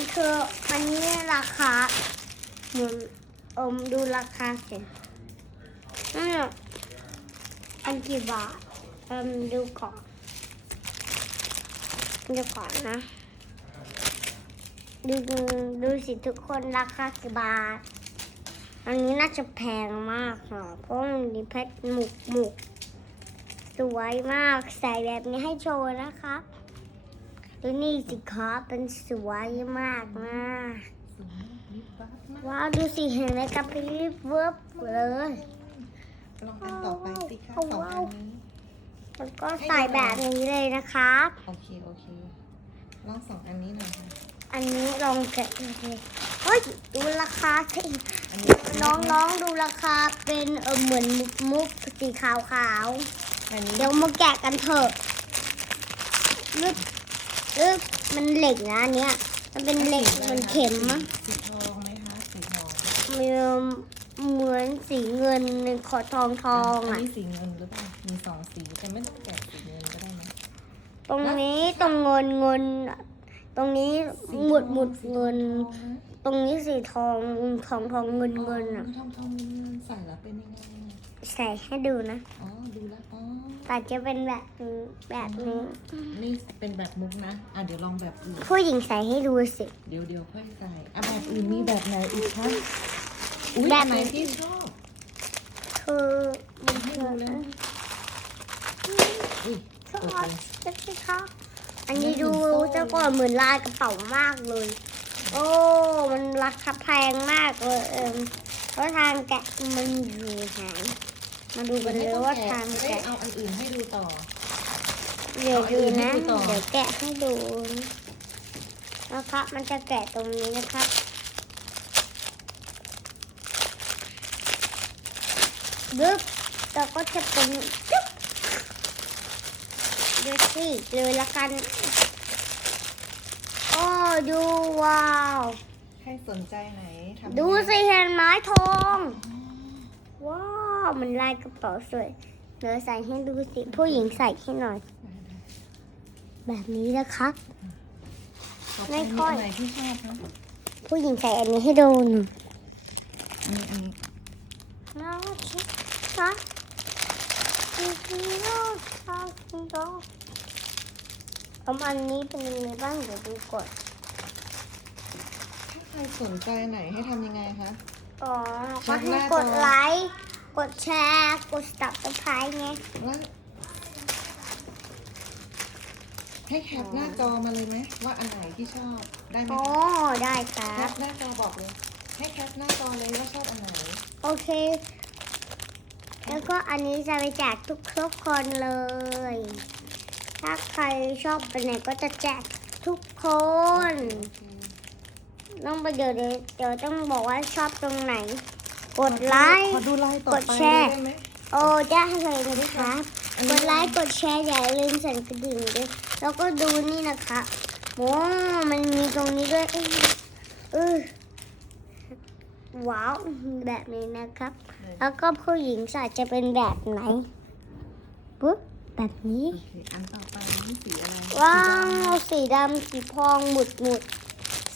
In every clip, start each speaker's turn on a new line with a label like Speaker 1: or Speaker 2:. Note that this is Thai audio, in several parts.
Speaker 1: มันคืออันนี้ราคาเหมือนอมดูราคาสินั่อันกี่บาทเอมดูก่อนดูก่อนนะ ดูดูสิทุกคนราคากี่บาท อันนี้น่าจะแพงมากค่ะเพราะมันมีเพชรหมุกหมุกสวยมากใส่แบบนี้ให้โชว์นะครับ ดูนี่สิครับเป็นสวยมากนะ
Speaker 2: สวยมากลิปบัสมาก
Speaker 1: ว้าวดูสิเห็นไหมกับพริบเวิร์บเลย
Speaker 2: ลองอันต่อไปสิคะ
Speaker 1: ว้าว
Speaker 2: สองอันนี้
Speaker 1: แล้วก็ใส่แบบนี้เลยนะครับ
Speaker 2: โอเคโอเคลองสองอันนี้หน่อยค่ะ
Speaker 1: อันนี้ลองแกะดูสิเฮ้ยดูราคาสิ
Speaker 2: อันนี้
Speaker 1: น้องๆดูราคาเป็นเออเหมือนมุกมุกสีขาวขาวๆ
Speaker 2: อันนี้
Speaker 1: เดี๋ยวมาแกะกันเถอะลึก ลึกมันเหล็กนะอันเนี้ย มันเป็นเหล็กเหมันเข็มอะ
Speaker 2: สีทองไหมคะสีทอง
Speaker 1: มีเหมือนสีเงินขอทองทอง
Speaker 2: อั
Speaker 1: อะ
Speaker 2: นนี้สีเงินหรือเปล่ามีสองสีแต่ไม่ต้องแกะสีเงินก็ได้ไหม
Speaker 1: ตรงนี้ตรงเงินเงิน ตรงนี้หมุดหมุดเงิน
Speaker 2: ทองนะ
Speaker 1: ตรงนี้สีทองทองทองเงินเงินอะ
Speaker 2: ทองทองเงินเงินใส่แล้วเป็นยังไง
Speaker 1: ใส่ให้ดูนะ
Speaker 2: อ๋อ ดูแล้ว อ๋อ
Speaker 1: แต่จะเป็นแบบนี้แบบนี้
Speaker 2: นี่เป็นแบบมุกนะ อะเดี๋ยวลองแบบอื่น
Speaker 1: ผู้หญิงใส่ให้ดูสิ
Speaker 2: เดี๋ยวเดี๋ยวค่อยใส่ อะแบบอื่นมีแบบไหนอีกคะอุ้ย
Speaker 1: แบบ
Speaker 2: ไหนที่ชอบ
Speaker 1: คือมัน
Speaker 2: ให้
Speaker 1: คือ
Speaker 2: ดูแล้วอุ้ย
Speaker 1: ชอบ
Speaker 2: กดเลย
Speaker 1: จะสิคะอันนี้ดูเจ้าก่อนเหมือนลายกระเป๋ามากเลย โอ้ มันราคาแพงมากเลยเอม เพราทางแกะมันอยู่หางมาดูกันเลยว่าทาง
Speaker 2: จะได้
Speaker 1: แกะ
Speaker 2: เอาอันอื่นให้ดูต่อ
Speaker 1: เดี๋ยวดูนะ
Speaker 2: เดี๋
Speaker 1: ยวแกะให้ดูนะครับ มันจะแกะตรงนี้นะครับบึ๊บแล้วก็จะเป็นจุ๊บดูสิเลยละกัน โอ้ ดูว้าว
Speaker 2: รสนใจไหนทำ
Speaker 1: ดู
Speaker 2: ยังไง
Speaker 1: สิเห็นไหม้ทอง ว้าวมันลายกระเป๋าสวยเดี๋ยวใส่ให้ดูสิ ผู้หญิงใส่ให้หน่อย แบบนี้นะครับ
Speaker 2: ต่อป
Speaker 1: ไม่ค่อย
Speaker 2: อันไหนที่ชอบคะ
Speaker 1: ผู้หญิงใส่อันนี้ให้ดูหน่อย
Speaker 2: อันนี้อันนี้
Speaker 1: น้องชิคะอีฮีโร่ชาคิโร่เอาอันนี้เป็นยังไงบ้างเดี๋ยวดูก่อน
Speaker 2: ถ้า ใครสนใจไหนให้ทำยังไงคะ
Speaker 1: อ๋อ
Speaker 2: แค
Speaker 1: ก็
Speaker 2: ปห
Speaker 1: ให้
Speaker 2: น้าก
Speaker 1: ด
Speaker 2: จอ
Speaker 1: ไลค์ กดแชร์ กดสับสไครต์ไง
Speaker 2: แล้วให้แคปหน้าจอมาเลยไหมว่าอันไหนที่ชอบได้ไหม
Speaker 1: อ๋อ
Speaker 2: คะ
Speaker 1: ได้ครั
Speaker 2: แค
Speaker 1: บ
Speaker 2: ปหน้าจอบอกเลย ให้แคปหน้าจอเลยว่าชอบอันไหน
Speaker 1: โอเค แล้วก็อันนี้จะไปแจกทุกทุกคนเลย ถ้าใครชอบไปไหนก็จะแจกทุกคน ต้องไปเดี๋ยวเดี๋ยวเดี๋ยวต้องบอกว่าชอบตรงไหน กดไลค์
Speaker 2: ขอดูไลค์ต่อก
Speaker 1: ด
Speaker 2: ไป
Speaker 1: แชร์
Speaker 2: ได้ไหม
Speaker 1: โอ้ได้เลยนะครับ
Speaker 2: อัน
Speaker 1: ก
Speaker 2: นี้
Speaker 1: ดไลค์ กดแชร์ อย่าลืมสั่นกระดิ่งด้วย แล้วก็ดูนี่นะคะโอ้มันมีตรงนี้ด้วย เอ้ยเออว้าว แบบนี้นะครับ แล้วก็ผู้หญิงใส่จะเป็นแบบไหน ปุ๊บ แบบนี้
Speaker 2: โอเคอันต่อไปนี่สีอะไร
Speaker 1: ว้าว สีดำสีพองหมุดหมุด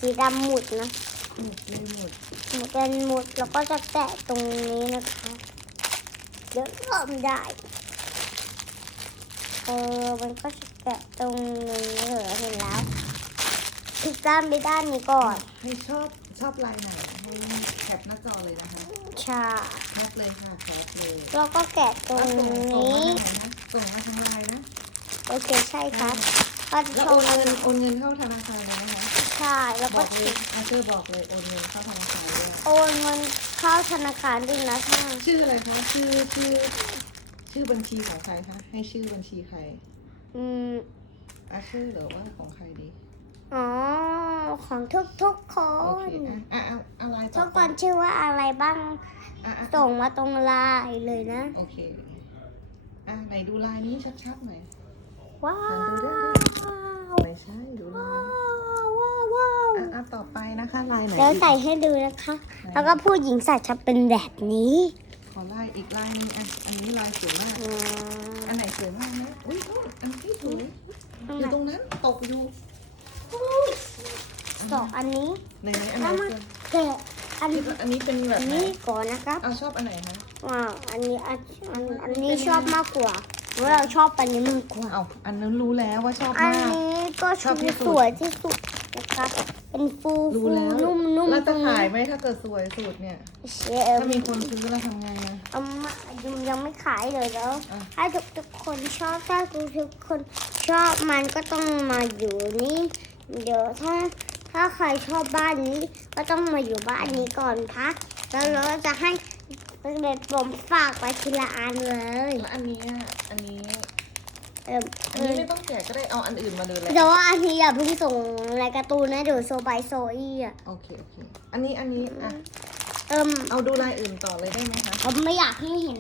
Speaker 1: สีดำหมุดนะ
Speaker 2: หมุดเลยหมุด
Speaker 1: หมุดเป็นหมุดแล้วก็จะแตะตรงนี้นะคะเดี๋ยวเริ่มได้ เออมันก็จะแตะตรงนี้เหรอเห็นแล้วพลิกด้านไปด้านนี้ก่อน
Speaker 2: ให้ชอบชอบลายไหนให้แคปหน้าจอเลยนะคะ
Speaker 1: ใช่
Speaker 2: แคปเลยค่ะแคปเลย
Speaker 1: แล้วก็แกะตรง
Speaker 2: เอาส่งส่ง
Speaker 1: นี้
Speaker 2: มาทางไหนนะส่งมาทางไลน์นะ
Speaker 1: โอเคใช่ครับก็
Speaker 2: แล้ว
Speaker 1: โช
Speaker 2: โอน
Speaker 1: ว์
Speaker 2: เงินโอนเงินเข้าธนาคารเลยนะคะ
Speaker 1: ใช่แล้ว
Speaker 2: บ
Speaker 1: ก็
Speaker 2: อกเลยอาเชอร์บอกเลยโอนเงินเข้าธนาคารด้วย
Speaker 1: โอนเงินเข้าธนาคารด้วยนะท่าน
Speaker 2: ชื่ออะไรคะชื่อชื่อชื่อบัญชีของใครคะให้ชื่อบัญชีใคร
Speaker 1: อืม
Speaker 2: อาเชอร์หรือว่าของใครดี
Speaker 1: อ๋อ ของทุกทุกๆค
Speaker 2: โอน เคอะอะเอาเอาไลน์ต่
Speaker 1: ทุ
Speaker 2: อก
Speaker 1: คนชื่อว่าอะไรบ้าง
Speaker 2: อะอะ
Speaker 1: ส่งมาตรงไลน์เลยนะ
Speaker 2: โอเคอะไหนดูไลน์นี้ชัดๆหน่อย
Speaker 1: ว้า
Speaker 2: ขอดูด้วย
Speaker 1: ว
Speaker 2: ไม่ใช่ดูไล
Speaker 1: ว้า
Speaker 2: น์
Speaker 1: วว้าวว้าว
Speaker 2: อะอะต่อไปนะคะลายไหน
Speaker 1: เดี๋ยว
Speaker 2: อีก
Speaker 1: ใส่ให้ดูนะคะ แล้วก็ผู้หญิงใส่จะเป็นแบบนี้
Speaker 2: ขอลายอีกลายหนึงอะอันนี้ลายสวยมาก
Speaker 1: อืม
Speaker 2: อันไหนสวยมากนะอุ้ยโทษอันที่สวย
Speaker 1: ตรง
Speaker 2: อ
Speaker 1: ไหน
Speaker 2: ยู่ตรงนั้นตกอยู่
Speaker 1: สสองอันนี้
Speaker 2: ในนี้อันไหน
Speaker 1: แล้วมา
Speaker 2: เสื้อ
Speaker 1: แกะอัน
Speaker 2: คิดว่าอันนี้เป็นแบบไหน
Speaker 1: นี้ก่อนนะครับ
Speaker 2: เอาชอบอันไหนคะ
Speaker 1: ว้าวอันนี้อันอันอันนี้ชอบมากกว่าเพราะเราชอบอันนี้มากกว่า
Speaker 2: เอาอันนั้นรู้แล้วว่าชอบ
Speaker 1: อัน
Speaker 2: มาก
Speaker 1: นี้ก็
Speaker 2: ชอบ
Speaker 1: ชู
Speaker 2: ที่สุด
Speaker 1: สวยที่สุด นะครับเป็นฟู
Speaker 2: รู้
Speaker 1: ฟู
Speaker 2: แล้ว
Speaker 1: นุ่มนุ่ม
Speaker 2: เรา
Speaker 1: ตร
Speaker 2: จะ
Speaker 1: ง
Speaker 2: ขา
Speaker 1: นี้
Speaker 2: ยไหมถ้าเกิดสวยสุดเนี่ย
Speaker 1: เชฟ
Speaker 2: ถ้ามีคนซื้อเราทำไงอะ
Speaker 1: เอามายังยังไม่ขายเลยแล้ว
Speaker 2: อะ
Speaker 1: ถ้าทุกทุกคนชอบถ้าทุกทุกคนชอบมันก็ต้องมาอยู่นี่ เดี๋ยวถ้าถ้าใครชอบบ้านนี้ ก็ต้องมาอยู่บ้านนี้ก่อนพักแล้วเราก็จะให้เด็กผมฝากไปทีละอันเลย
Speaker 2: แล้วอันนี้อะอันนี้
Speaker 1: เออ
Speaker 2: อันนี้ไม่ต้องแกะก็ได้เอาอันอื่นมาเลยแหละ
Speaker 1: แต่ว่าอันนี้อย่าเพิ่งส่งรายการ์ตูนนะเดี๋ยวโซไปโซอี้อะ
Speaker 2: โอเคโอเค อันนี้อันนี้อะ
Speaker 1: เอิม
Speaker 2: เอาดูลายอื่นต่อเลยได้ไหมคะ
Speaker 1: ผมไม่อยากให้เห็น